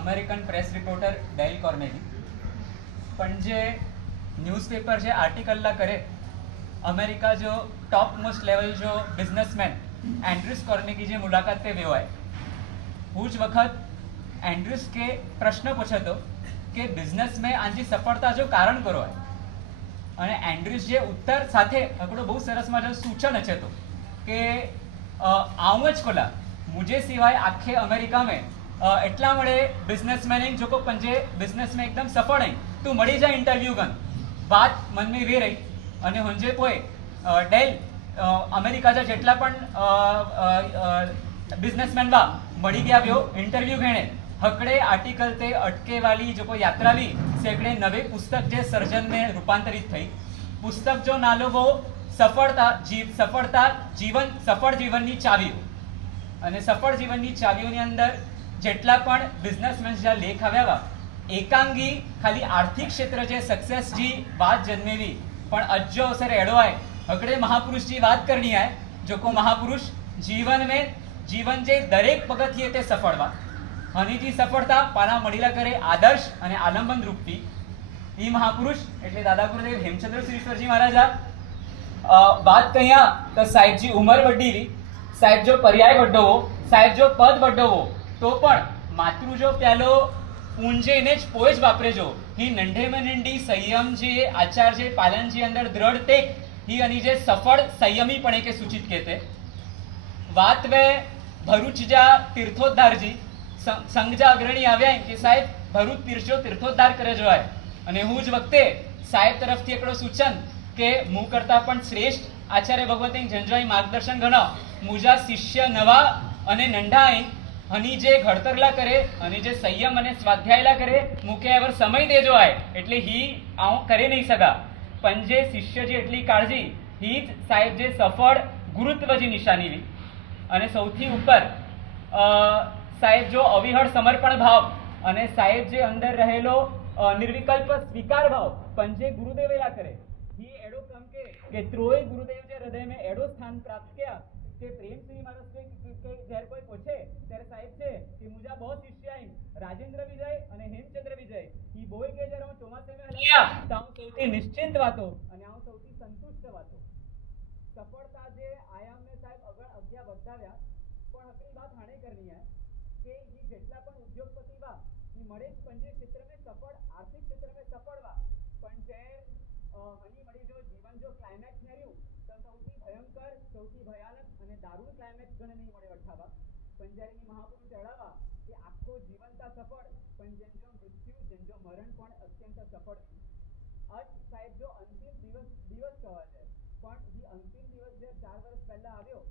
American press reporter Dale Carnegie. પણ જે newspaper જે આર્ટિકલના કરે, અમેરિકા જો ટોપ મોસ્ટ લેવલ જો બિઝનેસમેન એન્ડ્રુસ કોર્નેગી જે મુલાકાત તે વેવાય હું જ વખત એન્ડ્રુસ કે પ્રશ્ન પૂછતો કે બિઝનેસમેન આજી સફળતા જો કારણ કરો અને એન્ડ્રુસ જે ઉત્તર સાથે આપણો બહુ સરસ મારો સૂચન છે તો કે આવું જ કોલા મુજે સિવાય આખે અમેરિકા મેં એટલા મળે બિઝનેસમેન જો કો પંજે બિઝનેસ મેં એકદમ સફળ હઈ, તું મળી જાય ઇન્ટરવ્યુ ગન વાત મનમાં વે રહી. અને હુંજે કોઈ ડેલ અમેરિકાના જેટલા પણ બિઝનેસમેન વા મળી ગયા વ્યો ઇન્ટરવ્યુ ઘેણે. હકડે આર્ટિકલ તે અટકે વાલી જો કોઈ યાત્રાવી સેકડે નવે પુસ્તક જે સર્જન में રૂપાંતરિત થઈ. પુસ્તક જો નાલો વો સફળતા જીવ સફળતા જીવન, સફળ જીવનની ચાવીઓ. અને સફળ જીવનની ચાવીઓની અંદર જેટલા પણ બિઝનેસમેન જ્યાં લેખ આવ્યા એકાંગી ખાલી આર્થિક ક્ષેત્ર જે સક્સેસ જી વાત જન્મેવી. પણ અજ્જો અવસર એડો આય હકડે મહાપુરુષ જી વાત કરણી આય, જો કો મહાપુરુષ જીવન મેં, જીવન જે દરેક પગથિયે તે સફળ હનીજી સફળતા પાના મળીલા કરે આદર્શ અને આલંબન રૂપથી. એ મહાપુરુષ, એટલે દાદા ગુરુદેવ હેમચંદ્ર શ્રીશ્વરજી મહારાજા વાત કહ્યા તો સાહેબજી ઉંમર વડીલી સાહેબ જો પર્યાય વડોવો સાહેબ જો પદ વડોવો તો પણ માતૃજો જો પ્યાલો ઊંજે ને જ પોય જ વાપરેજો. હી નંઢે માં નંઢી, સંયમ જે આચાર જે પાલન જે અંદર દ્રઢ ટેક હી અને જે સફળ સંયમી પણ કે સૂચિત કહેતે. વાત વે ભરૂચ જા તીર્થોદ્ધારજી સં- સંઘ અગ્રણી આવ્યા કે સાહેબ, ભરૂચ તીર્થો તીર્થોદ્ધાર કરે જોવાય. અને હું જ વખતે સાહેબ તરફથી એકડો સૂચન કે હું કરતા પણ શ્રેષ્ઠ આચાર્ય ભગવતી જંજવાઈ માર્ગદર્શન ગણો. મુજા શિષ્ય નવા અને નંઢા અહીં હની જે ઘડતરલા કરે અને જે સંયમ અને સ્વાધ્યાયલા કરે, મૂકે એવર સમય દેજો આય. એટલે હી આવું કરી નહીં સગા પણ જે શિષ્યજી એટલી કાળજી, હી જ સાહેબ જે સફળ ગુરુત્વજી નિશાની અને સૌથી ઉપર સાહેબ જો અવિહળ સમર્પણ ભાવ અને સાહેબ જે અંદર રહેલો નિર્વિકલ્પ સ્વીકાર ભાવ, પણ જે ગુરુદેવેલા કરે, હી એડો કમ કે ત્રોય ગુરુદેવ જે હૃદય મેં એડો સ્થાન પ્રાપ્ત કર્યા તે પ્રેમસિંહ મારો કે જ્યારે કોઈ પૂછે ત્યારે સાહેબ છે કે મુજા બહુ શિષ્ય આઈ. રાજેન્દ્ર વિજય અને હેમચંદ્ર વિજય. ઈ બોય કે જ્યારે હું ચોમાસે મે હલાયા હું સૌથી નિશ્ચિંત વાતો. અને હું સૌથી સંતુષ્ટ વાતો. સફળતા જે આયામ મે સાહેબ અગર અગ્યા બતાવ્યા પણ અસલી વાત હાણે કરની હે કે ઈ જેટલા પણ ઉદ્યોગપતિ વા ઈ મળે પંજે ક્ષેત્ર મે સફળ આર્થિક ક્ષેત્ર મે સફળ વા. પણ જે હની મળી જો જીવન જો ક્લાઇમેક્સ ને સૌથી ભયંકર, સૌથી ભયાનક અને દારૂણ ક્લાઇમેક્સ ગણે નહીં મળે અઠાવા. પણ જ્યારે એ કે આખો જીવનતા સફળ, પણ જેમ મૃત્યુ, જેમ મરણ પણ અત્યંત સફળ અજ સાહેબ, જો અંતિમ દિવસ દિવસ કહે છે, પણ જે અંતિમ દિવસ જે ચાર વર્ષ પહેલાં આવ્યો,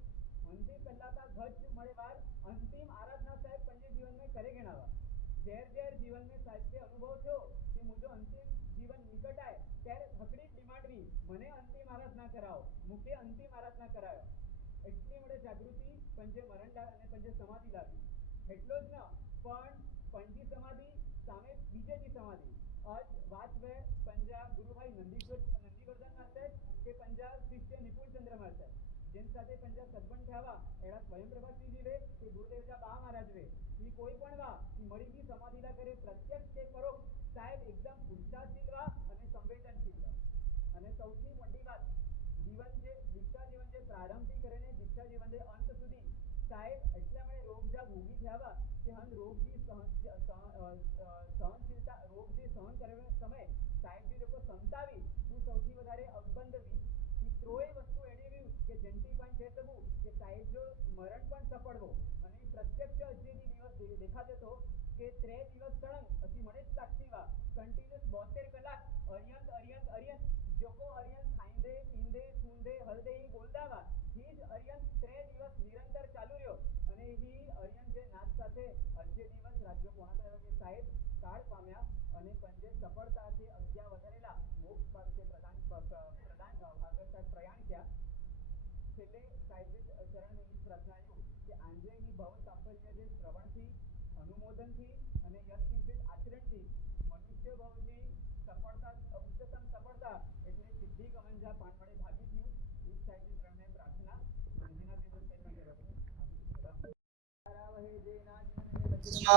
અંતિમ પહેલાં તો ઘચ મળે વાર અંતિમ આરાધના સાહેબ પંજે જીવનને કરે ગણાવા. ઝેર ઝેર જીવનને સાહેબ અનુભવ થયો કે મુજબ અંતિમ જીવન નિકટ આય ત્યારે હકડી ડિમાન્ડ વી મને અંતિમ આરાધના કરાવો મુકે અંતિમ આરાધના કરાયો એટલી મળે જાગૃતિ પંજે મરણ લા- અને પંજે સમાધિ લાવી એટલો જ ન પણ પંજી સમાધિ સામે બીજેજી સમાધિ આજ વાત વે પંજા ગુરુભાઈ નંદીશ્વર નંદીવર્ધન મારતે કે પંજા શિષ્ય નિપુણ ચંદ્ર મારતે જેન સાથે પંજા સદબંધ થયા એડા સ્વયંપ્રભા શ્રીજી વે કે ગુરુદેવ જા બા મહારાજ વે ઈ કોઈ પણ વા ઈ મળી ગઈ સમાધિલા કરે પ્રત્યક્ષ કે પરોક્ષ સાહેબ એકદમ ઉર્જાશીલ વા અને સંવેદનશીલ વા અને સૌથી મોટી વાત. જીવન જે, દીક્ષા જીવન જે પ્રારંભથી કરીને દીક્ષા જીવન જે અંત સુધી, સાહેબ, એટલા મને રોગજા ભોગી થયા કે હન રોગજી સહનશીલતા રોગજી સહન કરેલો સમય, સાહેબજી લોકો સંતાવી. હું સૌથી વધારે અવબંધવી ત્રોય વસ્તુ એડી રહ્યું કે જંટી પણ છે સબુ કે સાહેબ જો મરણ પણ સફળવો. અને પ્રત્યક્ષ અજ્જેની દિવસ દેખાતો તો કે ત્રે દિવસ સળંગ. હજી મને જ સાક્ષી વા. કન્ટિન્યુઅસ બોતેર કલાક અરિયંત અરિયંત અરિયંત જોકો અરિયંત ખાઈંદે પીંદે સૂંદે હલદે ઈ બોલદાવા. વા ઈ જ અરિયંત ત્રે દિવસ નિરંતર ચાલુ રહ્યો. અને એ અરિયંત જે નાચ સાથે અજ્ય દિવસ રાજ્ય કે સાહેબ, કાળ પામ્યા અને પંજે સફળતાથી અજ્ઞા વધારેલા મોક્ષ પાસે પ્રદાન પ્રદાન સાહેબ પ્રયાણ થયા. છેલ્લે સાહેબે ચરણ એ ઈ કે આંજે આંજેની ભવ સાફલ્ય જે શ્રવણથી, અનુમોદનથી અને યશકિંચિત આચરણથી મનુષ્ય ભવની સફળતા, ઉચ્ચતમ સફળતા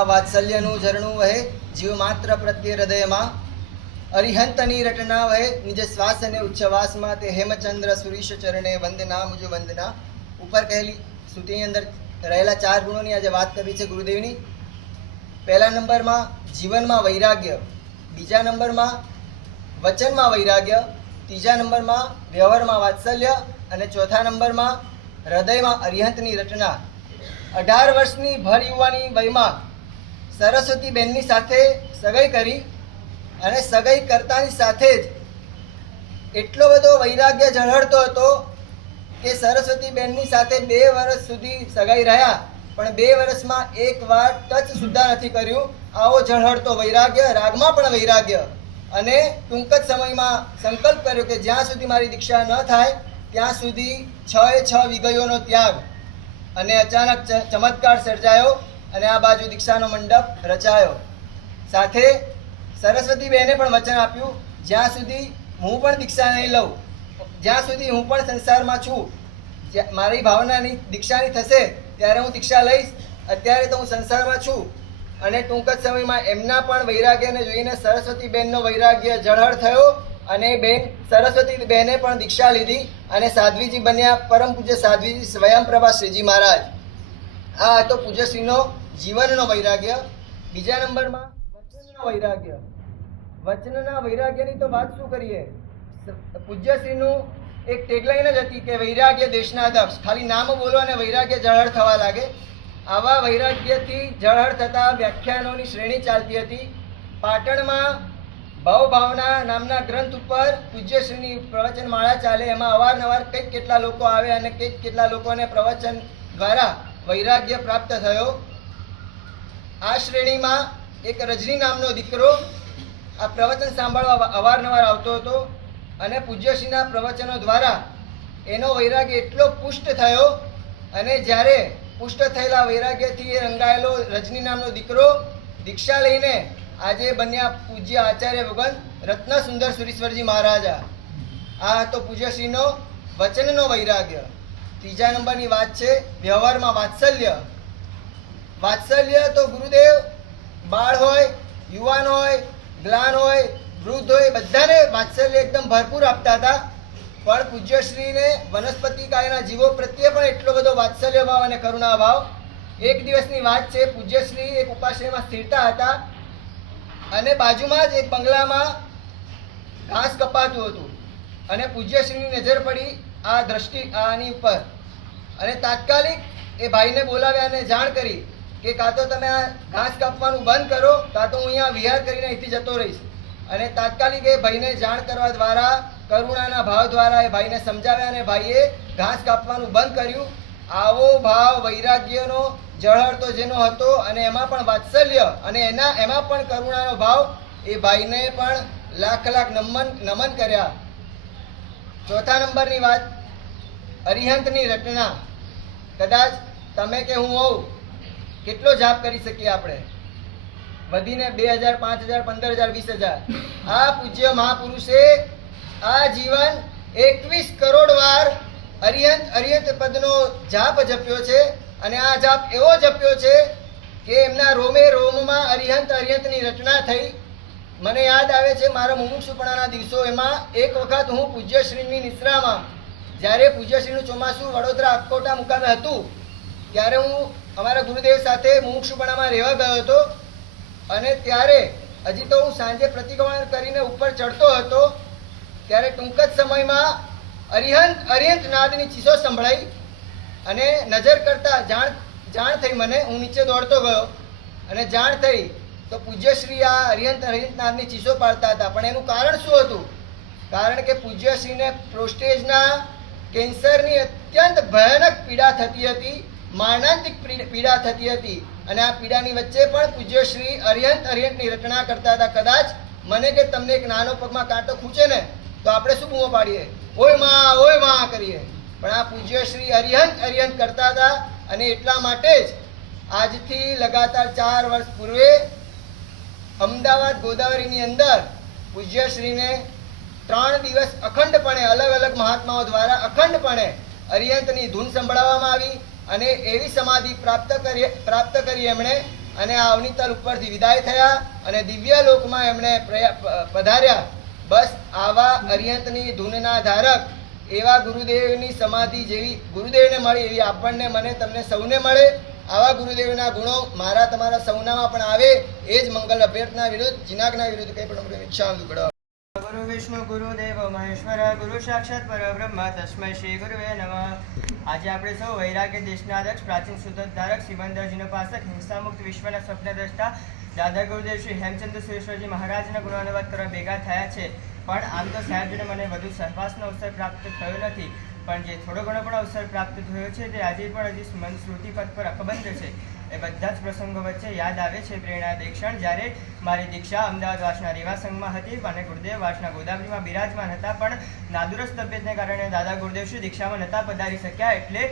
વાત્સલ્યનું ઝરણું વહે જીવ માત્ર પ્રત્યે હૃદયમાં. અરિહંતની રટના વહે નિજ શ્વાસ અને ઉચ્છવાસમાં તે હેમચંદ્ર સુરીશ ચરણે વંદના મુજ વંદના. ઉપર કહેલી શ્રુતિની અંદર રહેલા ચાર ગુણોની આજે વાત કરવી છે ગુરુદેવની. પહેલા નંબરમાં જીવનમાં વૈરાગ્ય, બીજા નંબરમાં વચનમાં વૈરાગ્ય ત્રીજા નંબરમાં વ્યવહારમાં વાત્સલ્ય અને ચોથા નંબરમાં હૃદયમાં અરિહંતની રચના. અઢાર વર્ષની ભર યુવાની વયમાં સરસ્વતી બેનની સાથે સગાઈ કરી અને સગાઈ કરતાની સાથે જ એટલો બધો વૈરાગ્ય ઝળહળતો હતો કે સરસ્વતી બેનની સાથે બે વર્ષ સુધી સગાઈ રહ્યા, પણ બે વર્ષમાં એક વાર ટચ સુદ્ધા નથી કર્યું. આવો ઝળહળતો વૈરાગ્ય, રાગમાં પણ વૈરાગ્ય. અને ટૂંક જ સમયમાં સંકલ્પ કર્યો કે જ્યાં સુધી મારી દીક્ષા ન થાય, ત્યાં સુધી છ એ છ વિગયોનો ત્યાગ. અને અચાનક ચમત્કાર સર્જાયો અને આ બાજુ દીક્ષાનો મંડપ રચાયો. સાથે સરસ્વતી બહેને પણ વચન આપ્યું, જ્યાં સુધી હું પણ દીક્ષા નહીં લઉં, જ્યાં સુધી હું પણ સંસારમાં છું મારી ભાવનાની દીક્ષાની થશે, ત્યારે હું દીક્ષા લઈશ, અત્યારે તો હું સંસારમાં છું. અને ટૂંક જ સમયમાં એમના પણ વૈરાગ્યને જોઈને સરસ્વતી બહેનનો વૈરાગ્ય જળહળ થયો અને બેન સરસ્વતી બહેને પણ દીક્ષા લીધી અને સાધ્વીજી બન્યા પરમ પૂજ્ય સાધ્વીજી સ્વયંપ્રભા શ્રીજી મહારાજ. આ હતો પૂજ્યશ્રીનો જીવનનો વૈરાગ્ય. બીજા નંબરમાં વચનનો વૈરાગ્ય. વચનના વૈરાગ્યની તો વાત શું કરીએ? પૂજ્યશ્રીનું એક ટેગલાઈન જ હતી કે વૈરાગ્ય દેશના દક્ષ. ખાલી નામ બોલો અને વૈરાગ્ય જળહળ થવા લાગે. આવા વૈરાગ્યથી જળહળ થતા વ્યાખ્યાનોની શ્રેણી ચાલતી હતી. પાટણમાં ભાવભાવના નામના ગ્રંથ ઉપર પૂજ્યશ્રીની પ્રવચન માળા ચાલે. એમાં અવારનવાર કંઈક કેટલા લોકો આવે અને કંઈક કેટલા લોકોને પ્રવચન દ્વારા વૈરાગ્ય પ્રાપ્ત થયો. આ શ્રેણીમાં એક રજની નામનો દીકરો આ પ્રવચન સાંભળવા અવારનવાર આવતો હતો અને પૂજ્યશ્રીના પ્રવચનો દ્વારા એનો વૈરાગ્ય એટલો પુષ્ટ થયો અને જ્યારે પુષ્ટ થયેલા વૈરાગ્યથી એ રંગાયેલો રજની નામનો દીકરો દીક્ષા લઈને આજે બન્યા પૂજ્ય આચાર્ય ભગવાન રત્ન સુંદર સુરેશ્વરજી મહારાજા. આ હતો પૂજ્યશ્રીનો વચનનો વૈરાગ્ય. ત્રીજા નંબરની વાત છે વ્યવહારમાં વાત્સલ્ય. વાત્સલ્ય તો ગુરુદેવ, બાળ હોય, યુવાન હોય, ગ્લાન હોય, વૃદ્ધ હોય, બધાને વાત્સલ્ય એકદમ ભરપૂર આપતા હતા. પણ પૂજ્યશ્રીને વનસ્પતિ કાયના જીવો પ્રત્યે પણ એટલો બધો વાત્સલ્ય ભાવ અને કરુણા ભાવ એક દિવસની વાત છે, પૂજ્યશ્રી એક ઉપાશ્રયમાં સ્થિરતા હતા અને બાજુમાં જ એક બંગલામાં ઘાસ કપાતું હતું અને પૂજ્યશ્રીની નજર પડી આ દ્રષ્ટિ આની ઉપર. અને તાત્કાલિક એ ભાઈને બોલાવ્યા અને જાણ કરી કે કાં તો તમે આ ઘાસ કાપવાનું બંધ કરો, કાં તો હું અહીંયા વિહાર કરીને અહીંથી જતો રહીશ. અને તાત્કાલિક એ ભાઈને જાણ કરવા દ્વારા કરુણાના ભાવ દ્વારા એ ભાઈને સમજાવ્યા અને ભાઈએ ઘાસ કાપવાનું બંધ કર્યું. આવો ભાવ વૈરાગ્યનો જળહળતો જેનો હતો અને એમાં પણ વાત્સલ્ય અને એના એમાં પણ કરુણાનો ભાવ એ ભાઈને પણ લાખ લાખ નમન નમન કર્યા. ચોથા નંબરની વાત, અરિહંતની રચના કદાચ તમે કે હું હોઉં, કેટલો જાપ કરી શકીએ આપણે? વધીને બે હજાર, પાંચ હજાર, પંદર હજાર, વીસ હજાર. આ પૂજ્ય મહાપુરુષે આ જીવન એકવીસ કરોડ વાર અરિહંત અરિહંત પદનો જાપ જપ્યો છે અને આ જાપ એવો જપ્યો છે કે એમના રોમે રોમમાં અરિહંત અરિહંતની રચના થઈ. મને યાદ આવે છે મારા મુમુક્ષુપણાના દિવસો. એમાં એક વખત હું પૂજ્યશ્રીની નિશ્રામાં જ્યારે પૂજ્યશ્રીનું ચોમાસું વડોદરા અકોટા મુકામે હતું, ત્યારે હું અમારા ગુરુદેવ સાથે મુમુક્ષુપણામાં રહેવા ગયો હતો. અને ત્યારે હજી તો હું સાંજે પ્રતિક્રમણ કરીને ઉપર ચડતો હતો, ત્યારે ટૂંક જ સમયમાં અરિહંત અરિહંત નાદની ચીસો સંભળાઈ અને નજર કરતા જાણ જાણ થઈ મને. હું નીચે દોડતો ગયો અને જાણ થઈ તો પૂજ્યશ્રી આ અરિહંત અરિહંત નાદની ચીસો પાડતા હતા. પણ એનું કારણ શું હતું? કારણ કે પૂજ્યશ્રીને પ્રોસ્ટેજના કેન્સરની અત્યંત ભયાનક પીડા થતી હતી મારણાંતિક પીડા થતી હતી. અને આ પીડાની વચ્ચે પણ પૂજ્યશ્રી અરિહંત, અરિહંતની રચના કરતા હતા. કદાચ મને કે તમને એક નાનો પગમાં કાંટો ખૂંચે ને, તો આપણે શું બૂમો પાડીએ? ઓયમાં ઓયમાં કરીએ. પણ આ પૂજ્યશ્રી અરિહંત અરિહંત કરતા હતા અને એટલા માટે જ આજથી લગાતાર ચાર વર્ષ પૂર્વે અમદાવાદ ગોદાવરીની અંદર પૂજ્યશ્રીને ત્રણ દિવસ અખંડપણે અલગ અલગ મહાત્માઓ દ્વારા અખંડપણે અરિહંતની ધૂન સંભળાવવામાં આવી. અને એવી સમાધિ પ્રાપ્ત કરી પ્રાપ્ત કરી એમણે અને આ અવનીતલ ઉપરથી વિદાય થયા અને દિવ્ય લોકમાં એમણે પધાર્યા. બસ આવા અરિયંતની ધૂનના ધારક એવા ગુરુદેવની સમાધિ જેવી, ગુરુદેવને મળી એવી આપણને મને તમને સૌને મળે. આવા ગુરુદેવના ગુણો મારા તમારા સૌનામાં પણ આવે. એ જ મંગલ અભ્યર્થના વિરુદ્ધ, જિનાગના વિરુદ્ધ કંઈ પણ ઈચ્છા વિષ્ણુ ગુરુદેવ મહેશ્વર ગુરુ સાક્ષાત પરબ્રહ્મ તસ્મય શ્રી ગુરુવે નમઃ આજે આપણે સૌ વૈરાગ્ય દેશના અધ્યક્ષ પ્રાચીન સુધોદ્ધારક સિમંદરજીનો પાસક હિંસામુક્ત વિશ્વના સ્વપ્નદ્રષ્ટા દાદા ગુરુદેવ શ્રી હેમચંદ્ર સુરેશ્વરજી મહારાજના ગુણાનુવાદ કરવા ભેગા થયા છે. પણ આમ તો સાહેબજીને મને વધુ સહવાસનો અવસર પ્રાપ્ત થયો નથી. પણ જે થોડો ઘણો પણ અવસર પ્રાપ્ત થયો છે, તે આજે પણ હજી મન સ્મૃતિ પદ પર અકબંધ છે. એ બધા જ પ્રસંગો વચ્ચે યાદ આવે છે પ્રેરણા દીક્ષણ. જ્યારે મારી દીક્ષા અમદાવાદ વાસના રેવા સંઘમાં હતી અને ગુરુદેવ વાસના ગોદાવરીમાં બિરાજમાન હતા, પણ નાદુરસ્ત તબિયતને કારણે દાદા ગુરુદેવશ્રી દીક્ષામાં નહોતા પધારી શક્યા. એટલે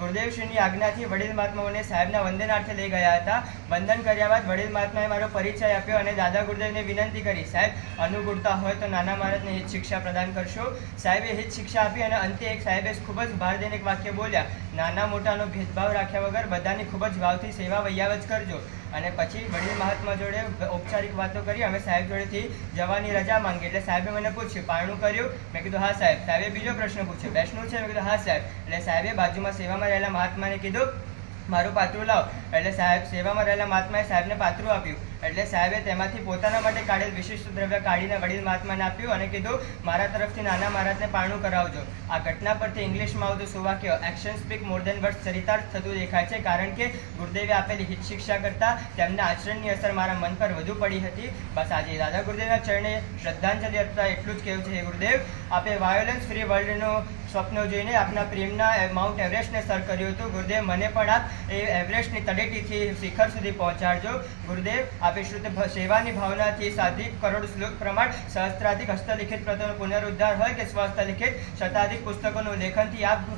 ગુરુદેવશ્રીની આજ્ઞાથી વડીલ મહાત્માઓને સાહેબના વંદનાર્થે લઈ ગયા હતા. વંદન કર્યા બાદ વડીલ મહાત્માએ મારો પરિચય આપ્યો અને દાદા ગુરુદેવને વિનંતી કરી, સાહેબ અનુકૂળતા હોય તો નાના મહારાજને હિત શિક્ષા પ્રદાન કરશો. સાહેબે હિત શિક્ષા આપી અને અંતે એક સાહેબે ખૂબ જ ભારદઈને એક વાક્ય બોલ્યા, નાના મોટાનો ભેદભાવ રાખ્યા વગર બધાની ખૂબ જ ભાવથી સેવા વૈયાવજ કરજો. અને પછી વડીલ મહાત્મા જોડે ઔપચારિક વાતો કરી. અમે સાહેબ જોડેથી જવાની રજા માંગી. એટલે સાહેબે મને પૂછ્યું, પારણું કર્યું? મેં કીધું, હા સાહેબ. સાહેબે બીજો પ્રશ્ન પૂછ્યો. બેસનું છે? મેં કીધું, હા સાહેબ. એટલે સાહેબે બાજુમાં સેવામાં રહેલા મહાત્માને કીધું મારું પાત્રું લાવ. એટલે સાહેબ, સેવામાં રહેલા મહાત્માએ સાહેબને પાત્રું આપ્યું. એટલે સાહેબે તેમાંથી પોતાના માટે કાઢેલ વિશિષ્ટ દ્રવ્ય કાઢીને વડીલ મહાત્માને આપ્યું અને કીધું, મારા તરફથી નાના મહારાજને પારણું કરાવજો. આ ઘટના પરથી ઇંગ્લિશમાં આવતું સુવાક્ય action speak more than word ચરિતાર્થ થતું દેખાય છે, કારણ કે ગુરુદેવે આપેલી હિત શિક્ષા કરતાં તેમના આચરણની અસર મારા મન પર વધુ પડી હતી. બસ આજે દાદા ગુરુદેવના ચરણે શ્રદ્ધાંજલિ અર્પતા એટલું જ કહેવું છે ગુરુદેવ, આપે વાયોલન્સ ફ્રી વર્લ્ડનું સ્વપ્ન જોઈને આપના પ્રેમના માઉન્ટ એવરેસ્ટને સર કર્યું હતું. ગુરુદેવ, મને પણ આપ એ એવરેસ્ટની તળેટીથી શિખર સુધી પહોંચાડજો. ગુરુદેવ, આપે શુદ્ધ સેવાની ભાવનાથી સાધિક કરોડ શ્લોક પ્રમાણ સહસ્ત્રાધિક હસ્તલિખિત પ્રતોનો પુનરુદ્ધાર હોય કે સ્વહસ્તલિખિત શતાધિક પુસ્તકોનું લેખનથી આપ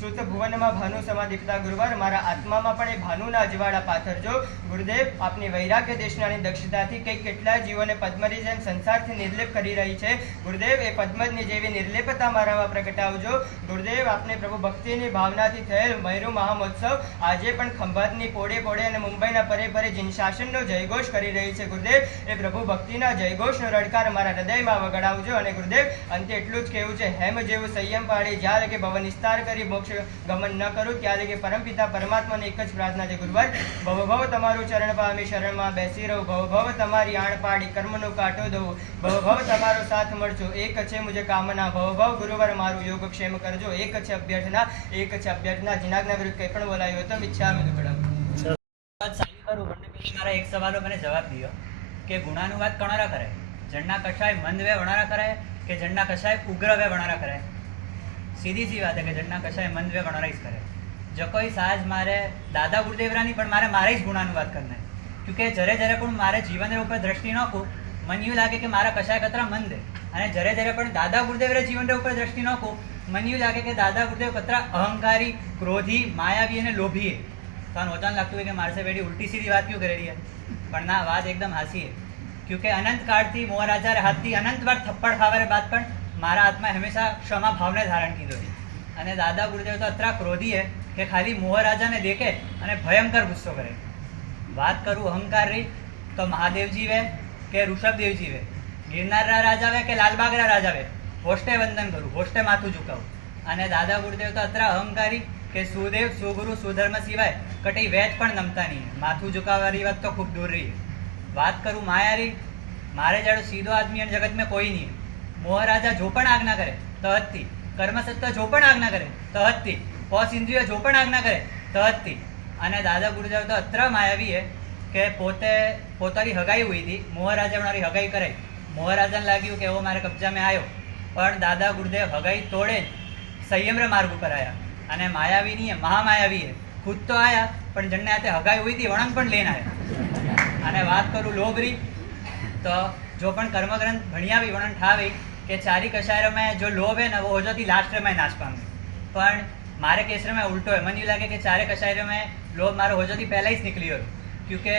શુદ્ધ ભુવનમાં ભાનુ સમાધિપતા ગુરુવાર, મારા આત્મામાં પણ એ ભાનુના અજવાળા પાથરજો ગુરુદેવ, આપની વૈરાગ્ય દેશનાની દક્ષતાથી કંઈક કેટલાય જીવોને પદ્મની જેમ સંસારથી નિર્લેપ કરી રહી છે. ગુરુદેવ, એ પદ્મની જેવી નિર્લેપતા મારામાં પ્રગટાવજો. ગુરુદેવ, આપને પ્રભુ ભક્તિની ભાવનાથી થયેલ મયરુ મહામહોત્સવ આજે પણ ખંભાતની પોળે પોળે અને મુંબઈના પરે પરે જિનશાસનનો જયઘોષ કરી રહી છે. ગુરુદેવ, એ પ્રભુ ભક્તિના જયઘોષનો રડકાર મારા હૃદયમાં વગાડાવજો. અને ગુરુદેવ, અંતે એટલું જ કહેવું છે. હેમ જેવું સંયમ પાડી જ્યાં કે ભવન વિસ્તાર કરી મોક્ષ ગમન ન કરું ત્યારે કે પરમપિતા પરમાત્માને એક જ પ્રાર્થના છે. ગુરુવાર ભવ ભવ તમારું ચરણ પામી શરણમાં બેસી રહું. ભવ ભવ તમારી આણ પાડી, કર્મનો કાંટો દઉં ભવ ભવ તમારો સાથ મળજો. એક છે મુજે કામના. ભવ ભવ ગુરુવાર મારું યોગક્ષેમ કરજો. એક છે અભ્યર્થના. એક છે અભ્યર્થના. જિનાગના વિરુદ્ધ કંઈ પણ બોલાયું તો મિચ્છામી દુકડમ પેલી મારા એક સવાલો મને જવાબ દિયો. કે ગુણાનુવાદ કણારા કરે? જણના કશાય મંદ વે વણારા કરે? કે જણના કશાય ઉગ્ર વે વણારા કરે? સીધી સી વાત છે કે જડના કશાય મન મંદવે ગણરાઈઝ કરે. જો કોઈ સાજ મારે, દાદા ગુરુદેવરાની પણ મારે મારે જ ગુણાનું વાત કરને કે જ્યારે જ્યારે પણ મારે જીવન ઉપર દ્રષ્ટિ નાખું મને એવું લાગે કે મારા કશાય કતરા મન દે અને જ્યારે જ્યારે પણ દાદા ગુરુદેવરે જીવન ઉપર દ્રષ્ટિ નાખું મને એવું લાગે કે દાદા ગુરુદેવ કતરા અહંકારી, ક્રોધી, માયાવી અને લોભી કારણ ઓજાન લાગતું હોય કે મારસે બેડી ઉલટી સીધી વાત ક્યું કરેલી હે? પણ ના, વાત એકદમ હાસી હે. કે અનંત કાળથી મોરાજા હાથથી અનંત વાર થપ્પડ ખાવા બાદ પણ મારા હાથમાં હંમેશા ક્ષમા ભાવને ધારણ કીધો છે. અને દાદા ગુરુદેવ તો અત્રા ક્રોધી હે કે ખાલી મોહરાજાને દેખે અને ભયંકર ગુસ્સો કરે. વાત કરું અહંકાર રહી તો મહાદેવજી વે કે ઋષભદેવજી વે? ગિરનારના રાજા વે કે લાલબાગના રાજા વે? હોસ્ટે વંદન કરું, હોસ્ટે માથું ઝુકાવું. અને દાદા ગુરુદેવ તો અત્રા અહંકારી કે સુદેવ, સુગુરુ, સુધર્મ સિવાય કટી વેદ પણ નમતા નહીં. માથું ઝુકાવવાની વાત તો ખૂબ દૂર રહી. વાત કરું માયારી, મારે જાડો સીધો આદમી અને જગત મેં કોઈ નહીં. મોહરાજા જો પણ આજ્ઞા કરે તો હદથી કર્મસત્તા જો પણ આજ્ઞા કરે તો હદથી પોસ ઇન્દ્રિય જો પણ આજ્ઞા કરે તો હદથી અને દાદા ગુરુદેવ તો અત્ર માયાવી કે પોતે પોતાની હગાઈ હોઈ હતી મોહરાજા મારી હગાઈ કરે મોહરાજાને લાગ્યું કે એવો મારે કબજામાં આવ્યો પણ દાદા ગુરુદેવ હગાઈ તોડે સંયમ્ર માર્ગ ઉપર આવ્યા અને માયાવી મહામાયાવીએ ખુદ તો આવ્યા પણ જણને હાથે હગાઈ હોઈ હતી વળંગ પણ લઈને આવ્યા અને વાત કરું લોભરી, તો જો પણ કર્મગ્રંથ ભણ્યા બી વણન ઠાવી કે ચારી कशायरों में जो लोभ है ना હોજોથી हो जाती लास्ट में नाश पामे पर मारे केसर में उल्टो है मन यूँ लगे कि चारे कशायरों में लोभ मारो हो जाती पहला ही निकली हो क्योंकि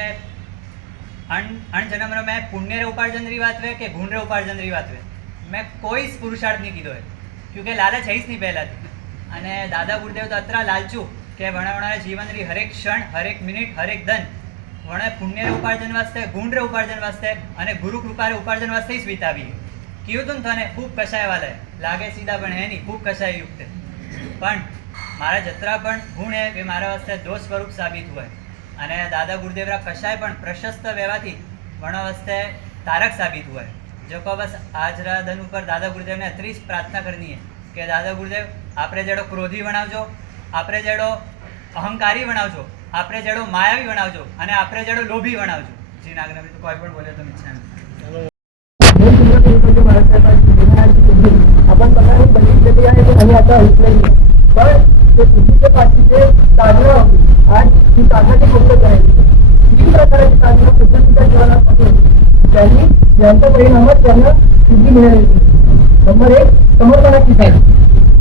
अण अणजन्म में पुण्य रे उपार्जन री बात हुए कि गुण रे उपार्जन મેં કોઈ જ પુરુષાર્થ નહીં કીધો હોય. ક્યુકે લાલચ હઈશ નહીં પહેલાંથી. અને દાદા ગુરુદેવ તો અત્રા લાલચું કે વણે વણા જીવન રી હરેક ક્ષણ, હરેક મિનિટ, હરેક ધન. વણે પુણ્યરે ઉપાર્જન વાસ્તે ગુણરે ઉપાર્જન વાસ્તે અને ગુરુ કૃપારે ઉપાર્જન વાસ્તે જ વિતાવીએ. કીધું તું તને ખૂબ કશાય વાલે. લાગે સીધા પણ નહીં, ખૂબ કશાય યુક્ત. પણ મારા જત્રા પણ ગુણ હે, એ મારા વાસ્તે દોષ સ્વરૂપ સાબિત હોય. અને દાદા ગુરુદેવરા કશાય પણ પ્રશસ્ત વહેવાથી વણા વાસ્તે તારક સાબિત હોય. જો બસ આજ રાધન ઉપર દાદા ગુરુદેવને ત્રીસ પ્રાર્થના કરनी है કે દાદા ગુરુદેવ આપણે જેડો ક્રોધી બનાવજો આપણે જેડો અહંકારી બનાવજો આપણે જેડો માયાવી બનાવજો અને આપણે જેડો લોભી બનાવજો જી નાગનવી તો કોઈ પણ બોલે તો ઈચ્છા નથી. आणि आता ऐकलेली आहे पण ते चुकीच्या पाठीचे साधनं होती आणि ती साधनाची गोष्ट करायची. किती प्रकारची साधनं पुस्तकाच्या जीवनापासून त्यांनी यांच्या परिणामात त्यांना सिद्धी मिळाली नंबर एक समर्पणाची साधन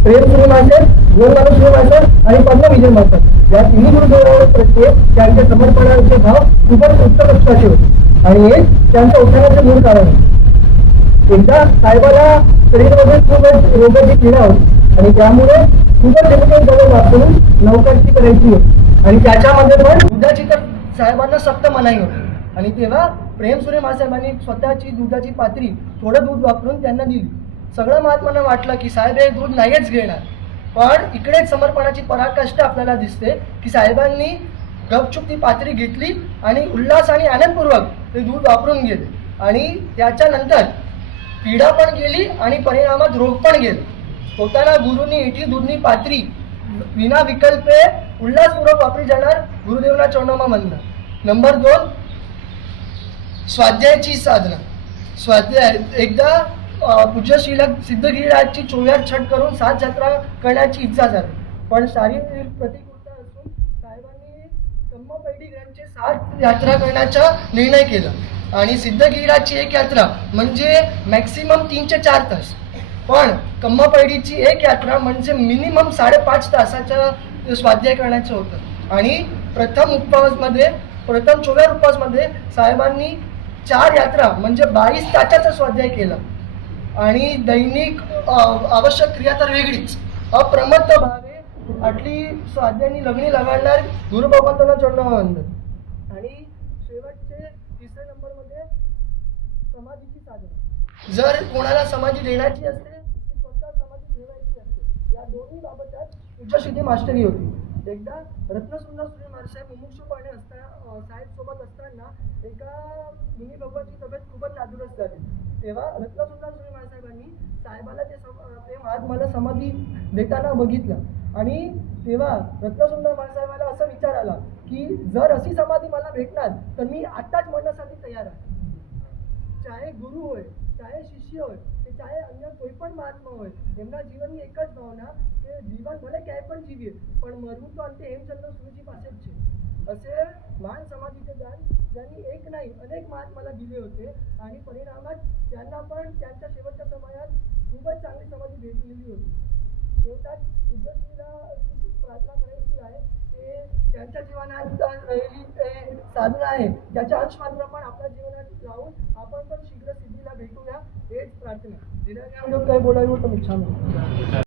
प्रेम सुरू मास्टर गोरवाला सुरू मास्टर आणि पद्मविजय मास्टर या तिन्ही गुरुद्वारावर प्रत्येक त्यांच्या समर्पणाचे भाव खूपच उच्च कष्टाचे होते. आणि हे त्यांच्या उठाण्याचे मूळ कारण आहे एकदा साहेबाला शरीरामध्ये खूपच रोगाची पीडा होती. आणि त्यामुळे खूपच केमिकल दवा वापरून नौकरची करायची होती. आणि त्याच्यामध्ये पण दुधाची तर साहेबांना सक्त मनाई होती. आणि तेव्हा प्रेम सूर्य महासाहेबांनी स्वतःची दुधाची पात्री थोडं दूध वापरून त्यांना दिली. सगळं महात्मांना वाटलं की साहेब हे दूध नाहीच घेणार. पण इकडेच समर्पणाची पराकाष्ठा आपल्याला दिसते की साहेबांनी गपचूप ती पात्री घेतली आणि उल्हास आणि आनंदपूर्वक ते दूध वापरून गेले. आणि त्याच्यानंतर पीडा पण गेली आणि परिणामात रोग पण गेले. स्वतःला गुरुनी एटी दूधनी पात्री विना विकल्पे उल्हासपूर्वक वापरी जाणार गुरुदेवना चरणामा म्हणणं नंबर दोन स्वाध्यायाची साधना स्वाध्याय एकदा अं, सिद्धगिरीराजची चोव्यात छट करून सात जत्रा करण्याची इच्छा झाली पण शारीरिक प्रतिकूलता असून साहेबांनी कम्मपैडी ग्रंथचे सात यात्रा करण्याचा निर्णय केला आणि सिद्धगिरीराजची एक यात्रा म्हणजे मॅक्सिमम तीन ते चार तास पण कम्मपैडीची एक यात्रा म्हणजे मिनिमम साडेपाच तासाचं स्वाध्याय करण्याचं होतं. आणि प्रथम उपवासमध्ये प्रथम चोव्या उपवासमध्ये साहेबांनी चार यात्रा म्हणजे बावीस तासाचा स्वाध्याय केला. आणि दैनिक आवश्यक क्रिया तर वेगळीच. अप्रमत्त भावे आटली स्वाध्यायनी लग्नी लगाडणार गुरु भगवंतांना आणि शेवटचे तिसऱ्या नंबरमध्ये समाधीची साधना. जर कोणाला समाधी देण्याची असते ती स्वतः समाधी ठेवायची असते या दोन्ही बाबतच उच्चसिद्धी मास्टरी होती. एकदा रत्नसुंदर सूर्य महाराज मुमुक्षुपाने असताना साहेब सोबत असताना एका मिनी बाबाची तब्येत खूपच नादुरस्त झाली. तेव्हा रत्नसुंदर सूर्य महाराजांनी साहेबाला ते सम- ते महात्माला समाधी देताना बघितलं. आणि तेव्हा रत्नसुंदर महासाहेबाला असा विचार आला की जर अशी समाधी मला भेटणार तर मी आत्ताच म्हणण्यासाठी तयार आहे. ચાહે ગુરુ હોય ચાહે શિષ્ય હોય કે ચાહે અન્ય કોઈ પણ મહાત્મા હોય એમના જીવનની એક જ ભાવના કે જીવન ભલે ક્યાંય પણ જીવીએ પણ મરવું તો અંતે હેમચંદ્ર સુરજી પાસે જ છે असे महान समाधीचे दान ज्यांनी एक नाही अनेक महात्माला दिले होते आणि परिणामात त्यांना पण त्यांच्या शेवटच्या समयात खूपच चांगली समाधी भेटलेली होती शेवटात उद्धवजीला प्रार्थना करायची आहे ते त्यांच्या जीवनात राहिली ते साधन आहे. त्याच्या अंश मात्र पण आपल्या जीवनात लावून आपण पण शीघ्र सिद्धीला भेटूया हेच प्रार्थना. दिनांक काही बोलायला तर छान